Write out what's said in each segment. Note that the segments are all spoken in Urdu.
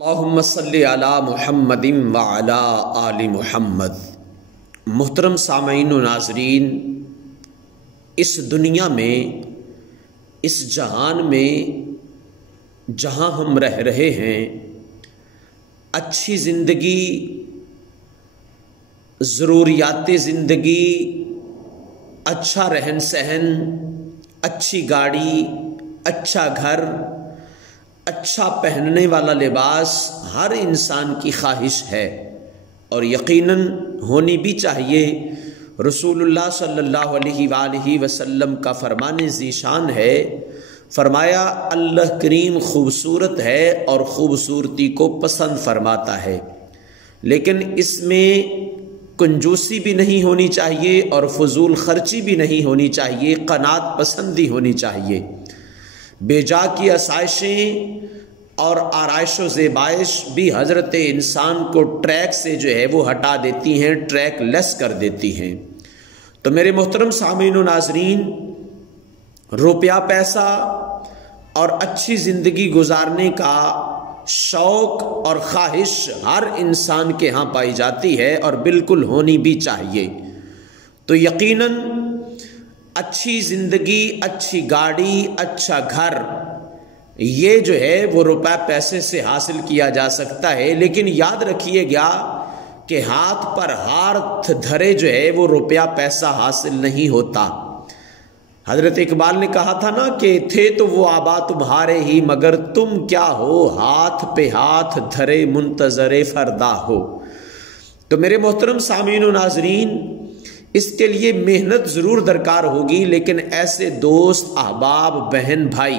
اللہم صلی علی محمد وعلی آل محمد۔ محترم سامعین و ناظرین، اس دنیا میں، اس جہان میں جہاں ہم رہ رہے ہیں، اچھی زندگی، ضروریات زندگی، اچھا رہن سہن، اچھی گاڑی، اچھا گھر، اچھا پہننے والا لباس ہر انسان کی خواہش ہے اور یقیناً ہونی بھی چاہیے۔ رسول اللہ صلی اللہ علیہ وآلہ وسلم کا فرمان ذیشان ہے، فرمایا اللہ کریم خوبصورت ہے اور خوبصورتی کو پسند فرماتا ہے، لیکن اس میں کنجوسی بھی نہیں ہونی چاہیے اور فضول خرچی بھی نہیں ہونی چاہیے، قناعت پسندی ہونی چاہیے۔ بے جا کی آسائشیں اور آرائش و زیبائش بھی حضرت انسان کو ٹریک سے جو ہے وہ ہٹا دیتی ہیں، ٹریک لیس کر دیتی ہیں۔ تو میرے محترم سامعین و ناظرین، روپیہ پیسہ اور اچھی زندگی گزارنے کا شوق اور خواہش ہر انسان کے ہاں پائی جاتی ہے اور بالکل ہونی بھی چاہیے۔ تو یقیناً اچھی زندگی، اچھی گاڑی، اچھا گھر، یہ جو ہے وہ روپے پیسے سے حاصل کیا جا سکتا ہے، لیکن یاد رکھیے گا کہ ہاتھ پر ہاتھ دھرے جو ہے وہ روپیہ پیسہ حاصل نہیں ہوتا۔ حضرت اقبال نے کہا تھا نا کہ تھے تو وہ آبا تمہارے ہی، مگر تم کیا ہو، ہاتھ پہ ہاتھ دھرے منتظر فردا ہو۔ تو میرے محترم سامعین و ناظرین، اس کے لیے محنت ضرور درکار ہوگی، لیکن ایسے دوست، احباب، بہن، بھائی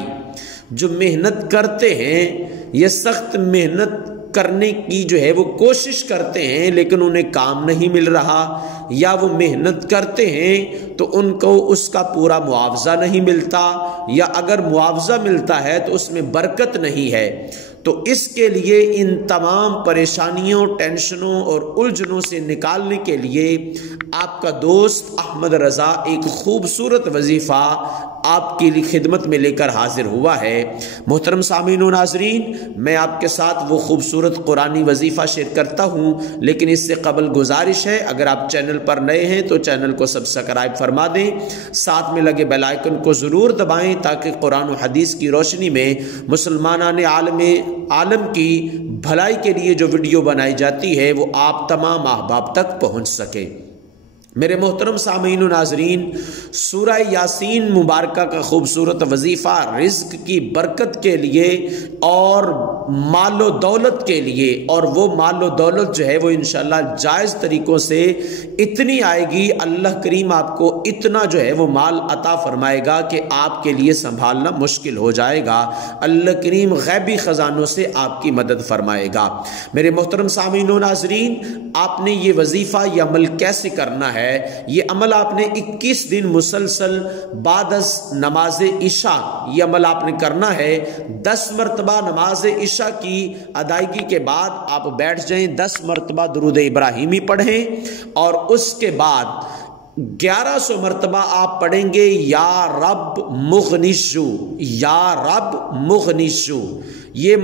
جو محنت کرتے ہیں، یہ سخت محنت کرنے کی جو ہے وہ کوشش کرتے ہیں لیکن انہیں کام نہیں مل رہا، یا وہ محنت کرتے ہیں تو ان کو اس کا پورا معاوضہ نہیں ملتا، یا اگر معاوضہ ملتا ہے تو اس میں برکت نہیں ہے۔ تو اس کے لیے ان تمام پریشانیوں، ٹینشنوں اور الجھنوں سے نکالنے کے لیے آپ کا دوست احمد رضا ایک خوبصورت وظیفہ آپ کی خدمت میں لے کر حاضر ہوا ہے۔ محترم سامعین و ناظرین، میں آپ کے ساتھ وہ خوبصورت قرآنی وظیفہ شیئر کرتا ہوں، لیکن اس سے قبل گزارش ہے، اگر آپ چینل پر نئے ہیں تو چینل کو سبسکرائب فرما دیں، ساتھ میں لگے بیل آئیکن کو ضرور دبائیں تاکہ قرآن و حدیث کی روشنی میں مسلمانان عالم کی بھلائی کے لیے جو ویڈیو بنائی جاتی ہے وہ آپ تمام احباب تک پہنچ سکے۔ میرے محترم سامعین و ناظرین، سورہ یاسین مبارکہ کا خوبصورت وظیفہ رزق کی برکت کے لیے اور مال و دولت کے لیے، اور وہ مال و دولت جو ہے وہ انشاءاللہ جائز طریقوں سے اتنی آئے گی، اللہ کریم آپ کو اتنا جو ہے وہ مال عطا فرمائے گا کہ آپ کے لیے سنبھالنا مشکل ہو جائے گا۔ اللہ کریم غیبی خزانوں سے آپ کی مدد فرمائے گا۔ میرے محترم سامعین و ناظرین، آپ نے یہ وظیفہ، یہ عمل کیسے کرنا ہے؟ یہ عمل آپ نے 21 دن مسلسل بعد از نماز عشاء یہ عمل آپ نے کرنا ہے۔ 10 مرتبہ نماز عشاء کی ادائیگی کے بعد آپ بیٹھ جائیں، 10 مرتبہ درود ابراہیمی پڑھیں اور اس کے بعد 1100 مرتبہ آپ پڑھیں گے یا رب مغنشو، یا رب مغنشو۔ یہ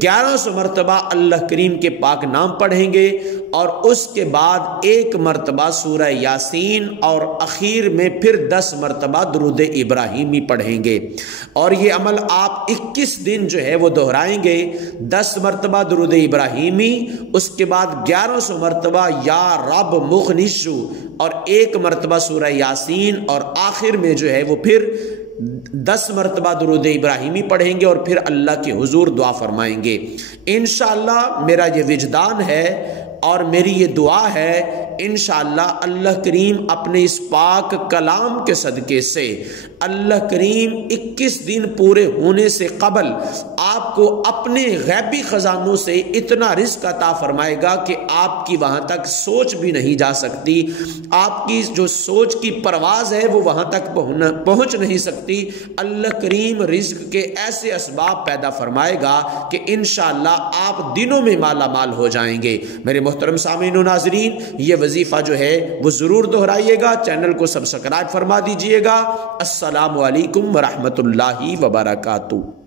1100 مرتبہ اللہ کریم کے پاک نام پڑھیں گے اور اس کے بعد 1 مرتبہ سورہ یاسین اور اخیر میں پھر 10 مرتبہ درود ابراہیمی پڑھیں گے، اور یہ عمل آپ 21 دن جو ہے وہ دہرائیں گے۔ 10 مرتبہ درود ابراہیمی، اس کے بعد 1100 مرتبہ یا رب مغنشو اور 1 مرتبہ سورہ یاسین، اور آخر میں جو ہے وہ پھر 10 مرتبہ درود ابراہیمی پڑھیں گے اور پھر اللہ کے حضور دعا فرمائیں گے۔ انشاءاللہ میرا یہ وجدان ہے اور میری یہ دعا ہے، انشاءاللہ اللہ کریم اپنے اس پاک کلام کے صدقے سے اللہ کریم 21 دن پورے ہونے سے قبل آپ کو اپنے غیبی خزانوں سے اتنا رزق عطا فرمائے گا کہ آپ کی وہاں تک سوچ بھی نہیں جا سکتی، آپ کی جو سوچ کی پرواز ہے وہ وہاں تک پہنچ نہیں سکتی۔ اللہ کریم رزق کے ایسے اسباب پیدا فرمائے گا کہ انشاءاللہ آپ دنوں میں مالا مال ہو جائیں گے۔ میرے محترم سامعین و ناظرین، یہ وظیفہ جو ہے وہ ضرور دہرائیے گا، چینل کو سبسکرائب فرما دیجئے گا۔ السلام علیکم ورحمۃ اللہ وبرکاتہ۔